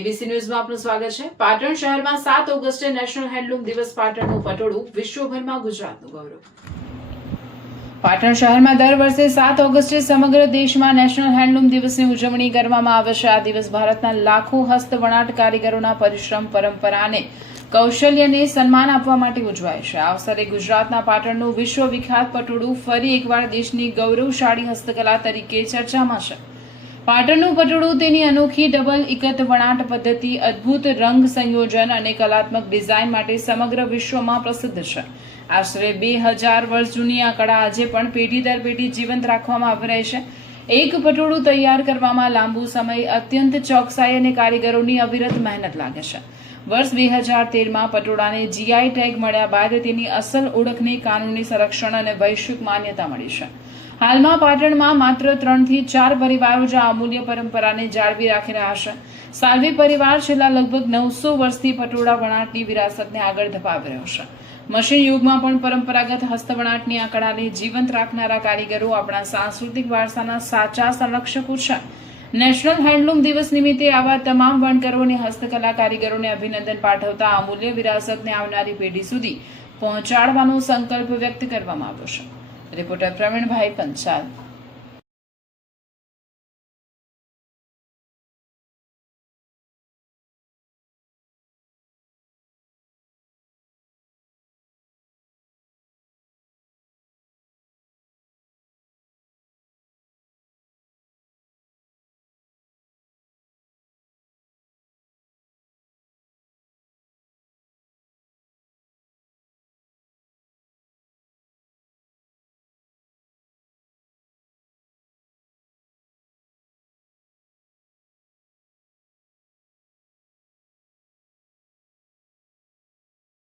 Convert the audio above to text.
ABC ન્યૂઝમાં આપનું સ્વાગત છે। પાટણ શહેરમાં 7 ઓગસ્ટે નેશનલ હેન્ડલૂમ દિવસ પાટણનું પટોળું વિશ્વભરમાં ગુજરાતનું ગૌરવ। પાટણ શહેરમાં દર વર્ષે 7 ઓગસ્ટે સમગ્ર દેશમાં નેશનલ હેન્ડલૂમ દિવસની ઉજવણી કરવામાં આવે છે। આ દિવસ ભારતના લાખો હસ્તવણાટ કારીગરોના પરિશ્રમ, પરંપરા અને કૌશલ્યને સન્માન આપવા માટે ઉજવાય છે। આ અવસરે ગુજરાતના પાટણનું વિશ્વવિખ્યાત પટોળું ફરી એકવાર દેશની ગૌરવશાળી હસ્તકલા તરીકે ચર્ચામાં છે। પાટણનું પટોળું તેની અનોખી ડબલ ઇકત વણાટ પદ્ધતિ, અદ્ભુત રંગ સંયોજન અને કલાત્મક ડિઝાઇન માટે સમગ્ર વિશ્વમાં પ્રસિદ્ધ છે। આશરે 2000 વર્ષ જૂની આ કળા આજે પણ પેઢી દર પેઢી જીવંત રાખવામાં આવી રહી છે। એક પટોળું તૈયાર કરવામાં લાંબુ સમય, અત્યંત ચોકસાઈ અને કારીગરોની અવિરત મહેનત લાગે છે। વર્ષ 2013માં પટોળાને જીઆઈ ટેગ મળ્યા બાદ તેની અસલ ઓળખને કાનૂની સંરક્ષણ અને વૈશ્વિક માન્યતા મળી છે। હાલમાં પાટણમાં માત્ર 3 થી 4 પરિવારો જ આ અમૂલ્ય પરંપરાને જાળવી રાખી રહ્યા છે। સાલ્વી પરિવાર છેલ્લા લગભગ 900 વર્ષથી પટોળા વણાટની વિરાસતને આગળ ધપાવી રહ્યો છે। મશીન યુગમાં પણ પરંપરાગત હસ્તવણાટની આ કળાને જીવંત રાખનારા કારીગરો આપણા સાંસ્કૃતિક વારસાના સાચા સંરક્ષકો છે। નેશનલ હેન્ડલૂમ દિવસ નિમિત્તે આવા તમામ વણકરો અને હસ્તકલા કારીગરોને અભિનંદન પાઠવતા આ અમૂલ્ય વિરાસતને આવનારી પેઢી સુધી પહોંચાડવાનો સંકલ્પ વ્યક્ત કરવામાં આવ્યો છે। રિપોર્ટર પ્રવીણભાઈ પંચાલ।